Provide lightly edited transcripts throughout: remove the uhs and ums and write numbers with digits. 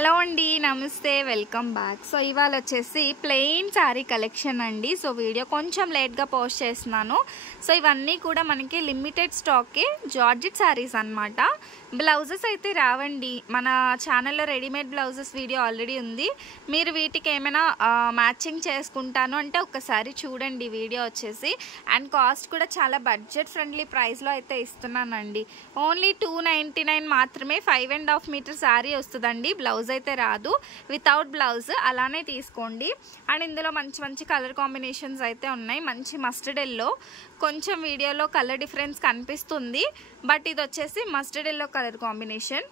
Hello అండి, నమస్తే, welcome back. So ఇవాళ వచ్చేసి ప్లెయిన్ శారీ కలెక్షన్ అండి. సో వీడియో కొంచెం లేట్గా పోస్ట్ చేస్తున్నాను. సో ఇవన్నీ కూడా మనకి లిమిటెడ్ స్టాకే జార్జెట్ శారీస్ అనమాట. బ్లౌజెస్ అయితే రావండి. మన ఛానల్లో రెడీమేడ్ బ్లౌజెస్ వీడియో ఆల్రెడీ ఉంది. మీరు వీటికి ఏమైనా మ్యాచింగ్ చేసుకుంటాను అంటే ఒకసారి చూడండి వీడియో వచ్చేసి. అండ్ కాస్ట్ కూడా చాలా బడ్జెట్ ఫ్రెండ్లీ ప్రైస్లో అయితే ఇస్తున్నానండి. ఓన్లీ 299 మాత్రమే. 5.5 మీటర్ శారీ వస్తుందండి. బ్లౌజ్ అయితే రాదు, వితౌట్ బ్లౌజ్ అలానే తీసుకోండి. అండ్ ఇందులో మంచి మంచి కలర్ కాంబినేషన్స్ అయితే ఉన్నాయి. మంచి మస్టర్డ్ ఎల్లో, కొంచెం వీడియోలో కలర్ డిఫరెన్స్ కనిపిస్తుంది, బట్ ఇది వచ్చేసి mustard yellow colour combination.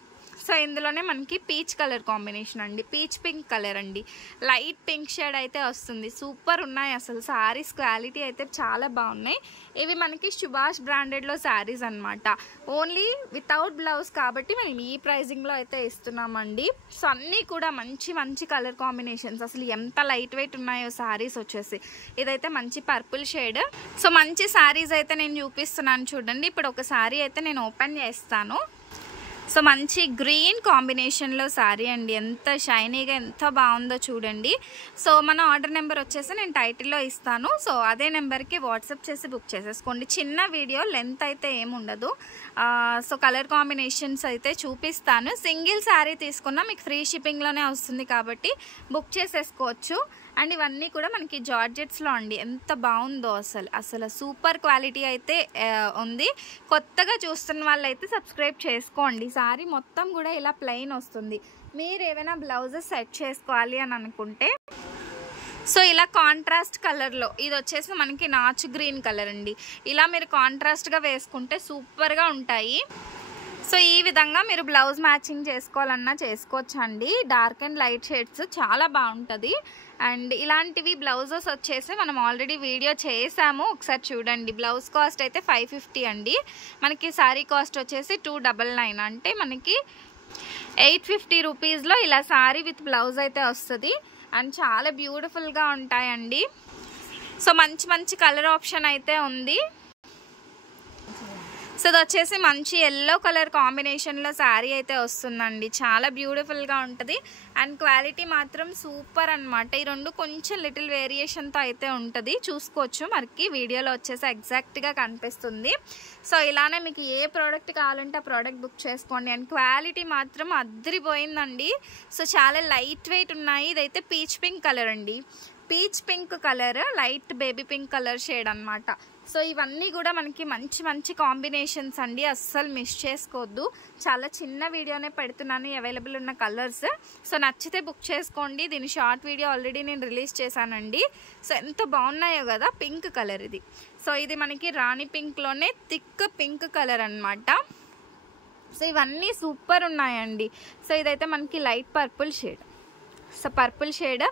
So ఇందులోనే మనకి పీచ్ కలర్ కాంబినేషన్ అండి, పీచ్ పింక్ కలర్ అండి, లైట్ పింక్ షేడ్ అయితే వస్తుంది. సూపర్ ఉన్నాయి అసలు శారీస్, క్వాలిటీ అయితే చాలా బాగున్నాయి. ఇవి మనకి సుభాష్ బ్రాండెడ్లో శారీస్ అనమాట. ఓన్లీ వితౌట్ బ్లౌజ్ కాబట్టి మనం ఈ ప్రైజింగ్లో అయితే ఇస్తున్నామండి. సో అన్నీ కూడా మంచి మంచి కలర్ కాంబినేషన్స్. అసలు ఎంత లైట్ వెయిట్ ఉన్నాయో శారీస్ వచ్చేసి. ఇదైతే మంచి పర్పుల్ షేడ్. సో మంచి శారీస్ అయితే నేను చూపిస్తున్నాను చూడండి. ఇప్పుడు ఒక శారీ అయితే నేను ఓపెన్ చేస్తాను. సో మంచి గ్రీన్ కాంబినేషన్లో శారీ అండి, ఎంత షైనీగా ఎంత బాగుందో చూడండి. సో మన ఆర్డర్ నెంబర్ వచ్చేసి నేను టైటిల్లో ఇస్తాను. సో అదే నెంబర్కి వాట్సాప్ చేసి బుక్ చేసేసుకోండి. చిన్న వీడియో, లెంత్ అయితే ఏముండదు. సో కలర్ కాంబినేషన్స్ అయితే చూపిస్తాను. సింగిల్ శారీ తీసుకున్నా మీకు ఫ్రీ షిప్పింగ్లోనే వస్తుంది కాబట్టి బుక్ చేసేసుకోవచ్చు. అండ్ ఇవన్నీ కూడా మనకి జార్జెట్స్లో అండి, ఎంత బాగుందో అసలు సూపర్ క్వాలిటీ అయితే ఉంది. కొత్తగా చూస్తున్న వాళ్ళైతే సబ్స్క్రైబ్ చేసుకోండి. శారీ మొత్తం కూడా ఇలా ప్లెయిన్ వస్తుంది. మీరు ఏమైనా బ్లౌజెస్ సెట్ చేసుకోవాలి అని అనుకుంటే సో ఇలా కాంట్రాస్ట్ కలర్లో, ఇది వచ్చేసి మనకి నాచు గ్రీన్ కలర్ అండి. ఇలా మీరు కాంట్రాస్ట్గా వేసుకుంటే సూపర్గా ఉంటాయి. సో ఈ విధంగా మీరు బ్లౌజ్ మ్యాచింగ్ చేసుకోవాలన్నా చేసుకోవచ్చు అండి. డార్క్ అండ్ లైట్ షేడ్స్ చాలా బాగుంటుంది. అండ్ ఇలాంటివి బ్లౌజెస్ వచ్చేసి మనం ఆల్రెడీ వీడియో చేసాము, ఒకసారి చూడండి. బ్లౌజ్ కాస్ట్ అయితే 550 అండి. మనకి శారీ కాస్ట్ వచ్చేసి 299, అంటే మనకి 850 రూపీస్లో ఇలా శారీ విత్ బ్లౌజ్ అయితే వస్తుంది. అండ్ చాలా బ్యూటిఫుల్గా ఉంటాయండి. సో మంచి మంచి కలర్ ఆప్షన్ అయితే ఉంది. సో ఇది వచ్చేసి మంచి ఎల్లో కలర్ కాంబినేషన్లో శారీ అయితే వస్తుందండి. చాలా బ్యూటిఫుల్గా ఉంటుంది. అండ్ క్వాలిటీ మాత్రం సూపర్ అనమాట. ఈ రెండు కొంచెం లిటిల్ వేరియేషన్తో అయితే ఉంటుంది, చూసుకోవచ్చు. మనకి వీడియోలో వచ్చేసి ఎగ్జాక్ట్గా కనిపిస్తుంది. సో ఇలానే మీకు ఏ ప్రోడక్ట్ కావాలంటే ఆ ప్రోడక్ట్ బుక్ చేసుకోండి. అండ్ క్వాలిటీ మాత్రం అద్దరిపోయిందండి. సో చాలా లైట్ వెయిట్ ఉన్నాయి. ఇదైతే పీచ్ పింక్ కలర్ అండి, peach pink colour, light baby pink colour shade అనమాట. సో ఇవన్నీ కూడా మనకి మంచి మంచి కాంబినేషన్స్ అండి, అస్సలు మిస్ చేసుకోవద్దు. చాలా చిన్న వీడియోనే పెడుతున్నాను, అవైలబుల్ ఉన్న కలర్స్. సో నచ్చితే బుక్ చేసుకోండి. దీని షార్ట్ వీడియో ఆల్రెడీ నేను రిలీజ్ చేశానండి. సో ఎంత బాగున్నాయో కదా. పింక్ కలర్ ఇది. సో ఇది మనకి రాణి పింక్లోనే థిక్ పింక్ కలర్ అనమాట. సో ఇవన్నీ సూపర్ ఉన్నాయండి. సో ఇదైతే మనకి light purple shade. So purple shade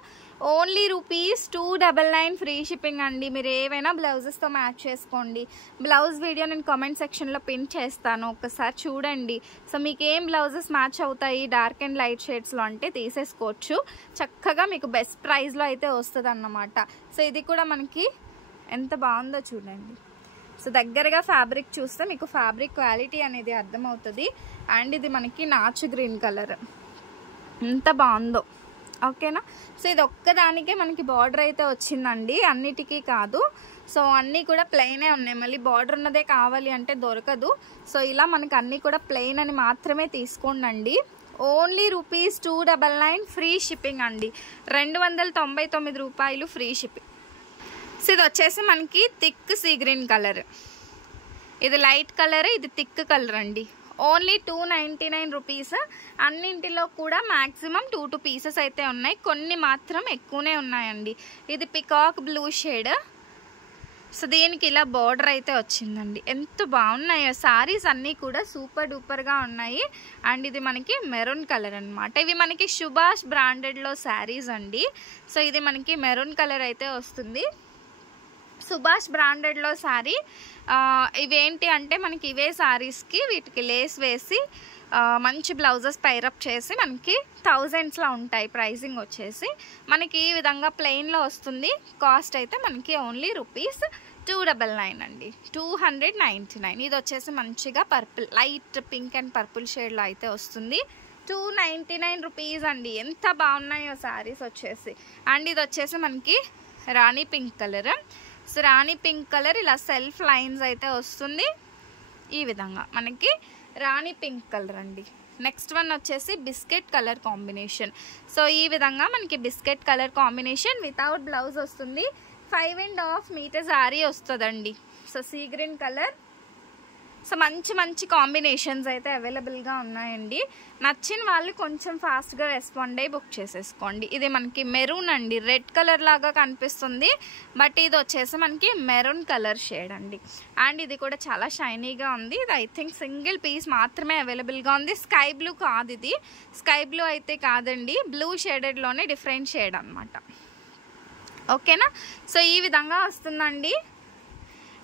only ₹299 free shipping అండి. మీరు ఏవైనా బ్లౌజెస్తో మ్యాచ్ చేసుకోండి. బ్లౌజ్ వీడియో నేను కామెంట్ సెక్షన్లో పిన్ చేస్తాను, ఒక్కసారి చూడండి. సో మీకు ఏం బ్లౌజెస్ మ్యాచ్ అవుతాయి డార్క్ అండ్ లైట్ షేడ్స్లో అంటే తీసేసుకోవచ్చు. చక్కగా మీకు బెస్ట్ ప్రైస్లో అయితే వస్తుంది అన్నమాట. సో ఇది కూడా మనకి ఎంత బాగుందో చూడండి. సో దగ్గరగా ఫ్యాబ్రిక్ చూస్తే మీకు ఫ్యాబ్రిక్ క్వాలిటీ అనేది అర్థమవుతుంది. అండ్ ఇది మనకి నాచు గ్రీన్ కలర్, ఎంత బాగుందో. ఓకేనా. సో ఇది ఒక్కదానికే మనకి బార్డర్ అయితే వచ్చిందండి, అన్నిటికీ కాదు. సో అన్నీ కూడా ప్లెయినే ఉన్నాయి. మళ్ళీ బార్డర్ ఉన్నదే కావాలి అంటే దొరకదు. సో ఇలా మనకి అన్నీ కూడా ప్లెయిన్ అని మాత్రమే తీసుకోండి. ఓన్లీ ₹299 ఫ్రీ షిప్పింగ్ అండి. 299 రూపాయలు ఫ్రీ షిప్పింగ్. సో ఇది వచ్చేసి మనకి థిక్ సీ గ్రీన్ కలర్, ఇది లైట్ కలర్, ఇది థిక్ కలర్ అండి. Only 299 rupees. అన్నింటిలో కూడా మ్యాక్సిమం 2 పీసెస్ అయితే ఉన్నాయి, కొన్ని మాత్రం ఎక్కువనే ఉన్నాయండి. ఇది పికాక్ బ్లూ షేడ్. సో దీనికి ఇలా బార్డర్ అయితే వచ్చిందండి. ఎంత బాగున్నాయో శారీస్ అన్నీ కూడా, సూపర్ డూపర్గా ఉన్నాయి. అండ్ ఇది మనకి మెరూన్ కలర్ అనమాట. ఇవి మనకి సుభాష్ బ్రాండెడ్లో శారీస్ అండి. సో ఇది మనకి మెరూన్ కలర్ అయితే వస్తుంది. సుభాష్ బ్రాండెడ్లో శారీ. ఇవేంటి అంటే మనకి ఇవే శారీస్కి వీటికి లేస్ వేసి మంచి బ్లౌజెస్ పైరప్ చేసి మనకి థౌజండ్స్లో ఉంటాయి ప్రైజింగ్ వచ్చేసి. మనకి ఈ విధంగా ప్లెయిన్లో వస్తుంది. కాస్ట్ అయితే మనకి ఓన్లీ ₹299 అండి, 299. ఇది వచ్చేసి మంచిగా purple, light pink and purple షేడ్లో అయితే వస్తుంది. 299 రూపీస్ అండి. ఎంత బాగున్నాయో శారీస్ వచ్చేసి. అండ్ ఇది వచ్చేసి మనకి రాణి పింక్ కలర్. సో రాణి పింక్ కలర్ ఇలా సెల్ఫ్ లైన్స్ అయితే వస్తుంది. ఈ విధంగా మనకి రాణి పింక్ కలర్ అండి. నెక్స్ట్ వన్ వచ్చేసి బిస్కెట్ కలర్ కాంబినేషన్. సో ఈ విధంగా మనకి biscuit colour combination without blouse వస్తుంది. 5.5 మీటర్ శారీ వస్తుందండి. So sea green colour. So మంచి మంచి కాంబినేషన్స్ అయితే అవైలబుల్గా ఉన్నాయండి. నచ్చిన వాళ్ళు కొంచెం ఫాస్ట్గా రెస్పాండ్ అయ్యి బుక్ చేసేసుకోండి. ఇది మనకి మెరూన్ అండి, రెడ్ కలర్ లాగా కనిపిస్తుంది, బట్ ఇది వచ్చేసి మనకి మెరూన్ కలర్ షేడ్ అండి. అండ్ ఇది కూడా చాలా షైనీగా ఉంది. ఇది ఐ థింక్ సింగిల్ పీస్ మాత్రమే అవైలబుల్గా ఉంది. స్కై బ్లూ కాదు, ఇది స్కై బ్లూ అయితే కాదండి, బ్లూ షేడెడ్లోనే డిఫరెంట్ షేడ్ అనమాట. ఓకేనా. సో ఈ విధంగా వస్తుందండి.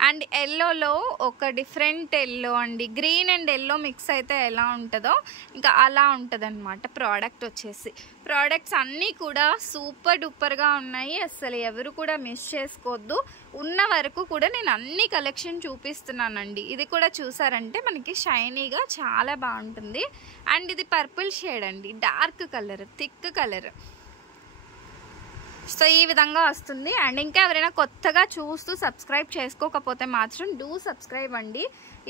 అండ్ ఎల్లోలో ఒక డిఫరెంట్ ఎల్లో అండి, గ్రీన్ అండ్ ఎల్లో మిక్స్ అయితే ఎలా ఉంటుందో ఇంకా అలా ఉంటుంది అనమాట ప్రోడక్ట్ వచ్చేసి. ప్రోడక్ట్స్ అన్నీ కూడా సూపర్ డూపర్గా ఉన్నాయి, అసలు ఎవరు కూడా మిస్ చేసుకోవద్దు. ఉన్న వరకు కూడా నేను అన్ని కలెక్షన్ చూపిస్తున్నానండి. ఇది కూడా చూసారంటే మనకి షైనీగా చాలా బాగుంటుంది. అండ్ ఇది పర్పుల్ షేడ్ అండి, dark colour, thick colour. So ఈ విధంగా వస్తుంది. అండ్ ఇంకా ఎవరైనా కొత్తగా చూస్తూ సబ్స్క్రైబ్ చేసుకోకపోతే మాత్రం డూ సబ్స్క్రైబ్ అండి.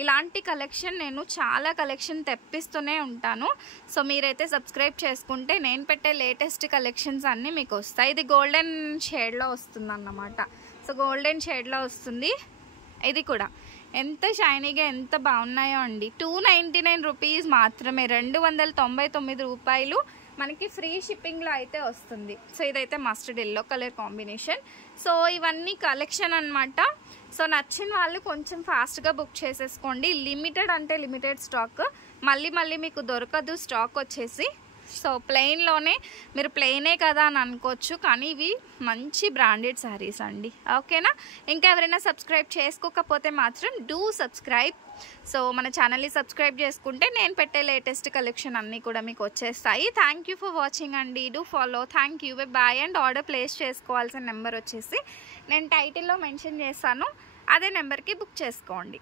ఇలాంటి కలెక్షన్ నేను చాలా కలెక్షన్ తెప్పిస్తూనే ఉంటాను. సో మీరైతే సబ్స్క్రైబ్ చేసుకుంటే నేను పెట్టే లేటెస్ట్ కలెక్షన్స్ అన్నీ మీకు వస్తాయి. ఇది గోల్డెన్ షేడ్లో వస్తుంది అన్నమాట. సో గోల్డెన్ షేడ్లో వస్తుంది. ఇది కూడా ఎంత షైనీగా ఎంత బాగున్నాయో అండి. 299 రూపీస్ మాత్రమే, 299 రూపాయలు మనకి ఫ్రీ షిప్పింగ్లో అయితే వస్తుంది. సో ఇదైతే mustard yellow colour combination. So ఇవన్నీ కలెక్షన్ అనమాట. సో నచ్చిన వాళ్ళు కొంచెం ఫాస్ట్గా బుక్ చేసేసుకోండి. లిమిటెడ్ అంటే లిమిటెడ్ స్టాక్, మళ్ళీ మీకు దొరకదు స్టాక్ వచ్చేసి. సో ప్లెయిన్లోనే మీరు ప్లెయినే కదా అని అనుకోవచ్చు, కానీ ఇవి మంచి బ్రాండెడ్ శారీస్ అండి. ఓకేనా. ఇంకా ఎవరైనా సబ్స్క్రైబ్ చేసుకోకపోతే మాత్రం డూ సబ్స్క్రైబ్. సో మన ఛానల్ని సబ్స్క్రైబ్ చేసుకుంటే నేను పెట్టే లేటెస్ట్ కలెక్షన్ అన్నీ కూడా మీకు వచ్చేస్తాయి. థ్యాంక్ యూ ఫర్ వాచింగ్ అండి. Do follow. Thank you. Bye. And order place చేసుకోవాల్సిన నెంబర్ వచ్చేసి నేను టైటిల్లో మెన్షన్ చేస్తాను, అదే నెంబర్కి బుక్ చేసుకోండి.